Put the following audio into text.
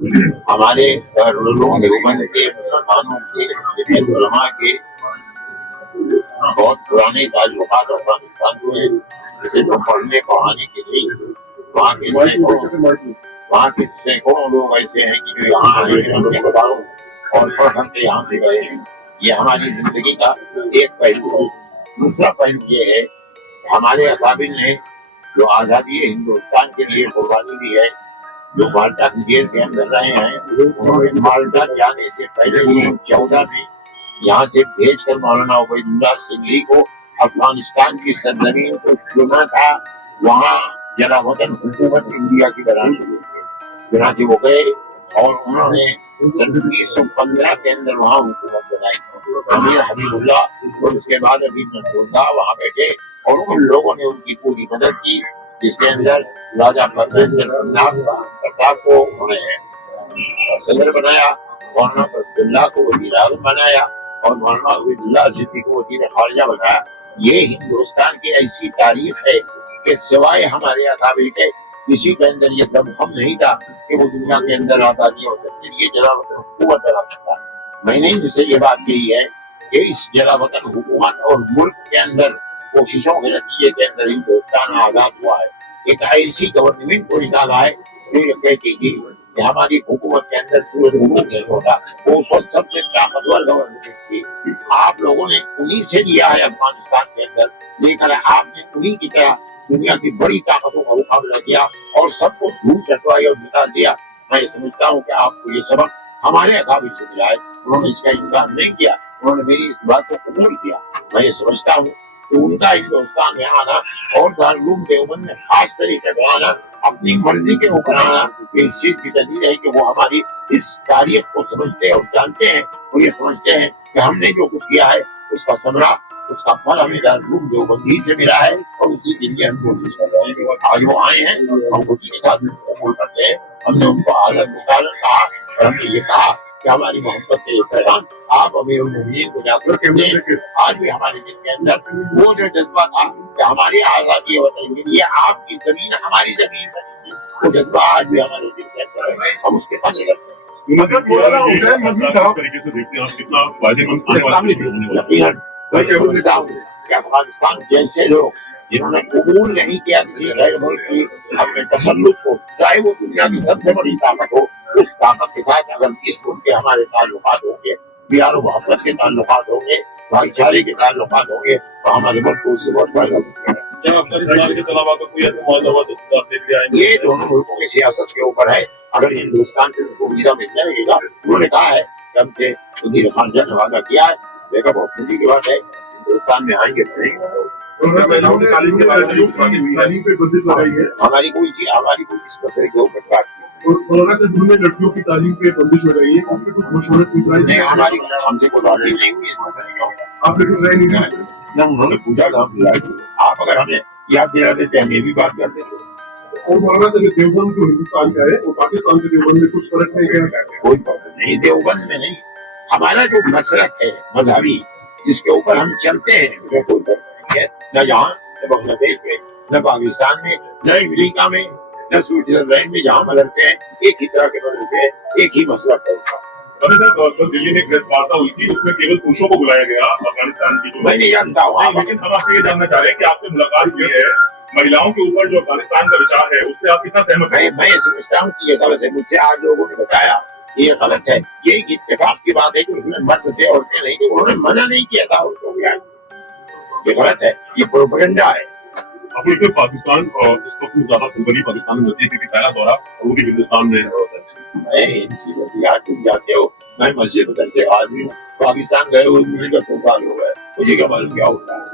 ہمارے دیوبند کے مسلمانوں کے علماء کے بہت پرانے تعلقات افغانستان میں ہیں، جسے جو پڑھنے پڑھانے کے لیے وہاں کے سینکڑوں لوگ ایسے ہیں کہ جو یہاں آئے ہیں ہم نے بتاؤ اور پڑھ کے یہاں سے گئے ہیں۔ یہ ہماری زندگی کا ایک پہلو ہے۔ دوسرا پہلو یہ ہے کہ ہمارے اکابر نے جو آزادی ہندوستان کے لیے قربانی دی ہے، جو مالٹا کی جیل کے اندر رہے ہیں، انہوں نے مالٹا جانے سے پہلے 14 میں یہاں سے بھیج کر مولانا عبید اللہ سندھی کو افغانستان کی سرزمین کو چنا تھا، وہاں جلا وطن حکومت انڈیا کی بنانے کے لیے۔ چنانچہ وہ گئے اور انہوں نے 1915 کے اندر وہاں حکومت بنائی۔ امیر حبیب اللہ اور اس کے بعد ابھی نصر اللہ وہاں بیٹھے اور ان لوگوں نے ان کی پوری مدد کی، جس کے اندر راجہ پرتاپ کو انہوں نے صدر بنایا، مولانا فضل اللہ کو وزیر اعظم بنایا اور مولانا عبید اللہ سندھی کو وزیر خارجہ بنایا۔ یہ ہندوستان کی ایسی تاریخ ہے کہ سوائے ہمارے اکابر کے کسی کے اندر یہ دمخم نہیں تھا کہ وہ دنیا کے اندر آزادی ہو سکتی، یہ جلا وطن حکومت بنا سکتا۔ میں نے جسے یہ بات کہی ہے کہ اس جلا وطن حکومت اور ملک کے اندر کوششوں کے نتیجے کے اندر ہندوستان آزاد ہوا ہے۔ ایک ایسی گورنمنٹ کو نکالا ہے جو یہ کہتی تھی کہ ہماری حکومت کے اندر سورج حکومت نہیں ہوتا، وہ اس وقت سب سے طاقتور گورنمنٹ تھی۔ آپ لوگوں نے انہی سے لیا ہے افغانستان کے اندر، لیکن آپ نے انہی کی طرح دنیا کی بڑی طاقتوں کا مقابلہ کیا اور سب کو دھول چٹوائی اور نکال دیا۔ میں سمجھتا ہوں کہ آپ کو یہ سبق ہمارے اکابر سے ملا ہے، انہوں نے اس کا انکار نہیں کیا، انہوں نے میری اس بات کو قبول کیا۔ میں یہ سمجھتا ہوں کہ ان کا ہندوستان میں آنا اور دارالعلوم دیوبند میں خاص طریقے سے آنا، اپنی مرضی کے اوپر آنا، یہ اس چیز کی دلیل ہے کہ وہ ہماری اس تاریخ کو سمجھتے اور جانتے ہیں اور یہ سمجھتے ہیں کہ ہم نے جو کچھ کیا ہے اس کا ثمرہ، اس کا پھل ہمیں دارالعلوم دیوبند سے ملا ہے اور اسی کے لیے ہم کوشش کر رہے ہیں۔ آج وہ آئے ہیں، ہم خودی کے ساتھ قبول کرتے ہیں۔ ہم نے ان کو اعلیٰ مثال کہا اور ہم نے یہ کہا کہ ہماری محبت کے یہ پیغام آپ امیر المومنین کو جا کر کہتے ہیں۔ آج بھی ہمارے دل کے اندر وہ جو جذبہ تھا کہ ہماری آزادی وطن کے لیے آپ کی زمین ہماری زمین بنی، وہ جذبہ آج بھی ہمارے دل کے اندر ہے، ہم اس کے قدر کرتے ہیں۔ کہ افغانستان جیسے لوگ جنہوں نے قبول نہیں کیا کسی غیر ملک کی اپنے تسلط کو، چاہے وہ دنیا کی سب سے بڑی طاقت ہو، اس طاقت کے ساتھ اگر اس ملک کے ہمارے تعلقات ہوں گے، پیار و محبت کے تعلقات ہوں گے، بھائی چارے کے تعلقات ہوں گے، تو ہمارے ملک کو اس سے بہت فائدہ ہوگا۔ یہ دونوں ملکوں کی سیاست کے اوپر ہے۔ اگر ہندوستان سے ان کو ویزا مل جائے گا، انہوں نے کہا ہے کہ ہم سے وزیر خارجہ نے وعدہ کیا ہے، دیکھا بہت خوشی کی بات ہے، ہندوستان میں آئیں گے تو نہیں گے۔ ہماری کوئی اس مسئلے کے اوپر بات لڑکیوں کی تعلیم پہ بندش ہو رہی ہے، نہیں، ہماری ہم سے کوئی بات نہیں ہوئی اس مسئلے کے اوپر۔ آپ نے انہوں نے پوچھا تھا، آپ اگر ہمیں یاد دلا دیتے ہم یہ بھی بات کرتے تھے۔ اور مولانا صاحب دیوبند جو ہندوستان کا ہے وہ پاکستان کے دیوبند میں کچھ فرق نہیں ہے؟ کوئی فرق نہیں، دیوبند میں نہیں، ہمارا جو مسلک ہے مذہبی جس کے اوپر ہم چلتے ہیں، کوئی فرق نہیں ہے، نہ یہاں، نہ بنگلہ دیش میں، نہ پاکستان میں، نہ امریکہ میں، نہ سوئٹزرلینڈ میں، جہاں مدرسے ہیں ایک ہی طرح کے مدرسے ہیں، ایک ہی مسلک ہے ان کا۔ دلی میں ایک پریس وارتا ہوئی تھی، اس میں کیول پروشوں کو بلایا گیا افغانستان کی، میں نہیں جانتا ہوں، لیکن ہم آپ سے یہ جاننا چاہ رہے ہیں کہ آپ سے ملاقات ہوئی ہے، مہیلاؤں کے اوپر جو افغانستان کا وچار ہے اس سے آپ کتنا سہمت ہیں؟ میں سمجھتا ہوں کہ یہ غلط ہے، مجھ سے آج لوگوں نے بتایا کہ یہ غلط ہے۔ یہ ایک اتفاق کی بات ہے کہ اس میں مرد تھے عورتیں نہیں تھے، انہوں نے منع نہیں کیا تھا عورتوں کو، یہ غلط ہے، یہ پروپیگنڈا ہے۔ اب دیکھیے پاکستان اور اس وقت زیادہ فروری پاکستان میں ہوتی ہے کیونکہ پہلا دورہ وہ بھی ہندوستان میں میں ان چیزوں کی یاد تم جاتے ہو، میں مسجد بدلتے آدمی ہوں، پاکستان گئے ہوئے مجھے کا 2 سال ہو گئے، مجھے کیا معلوم کیا ہوتا ہے۔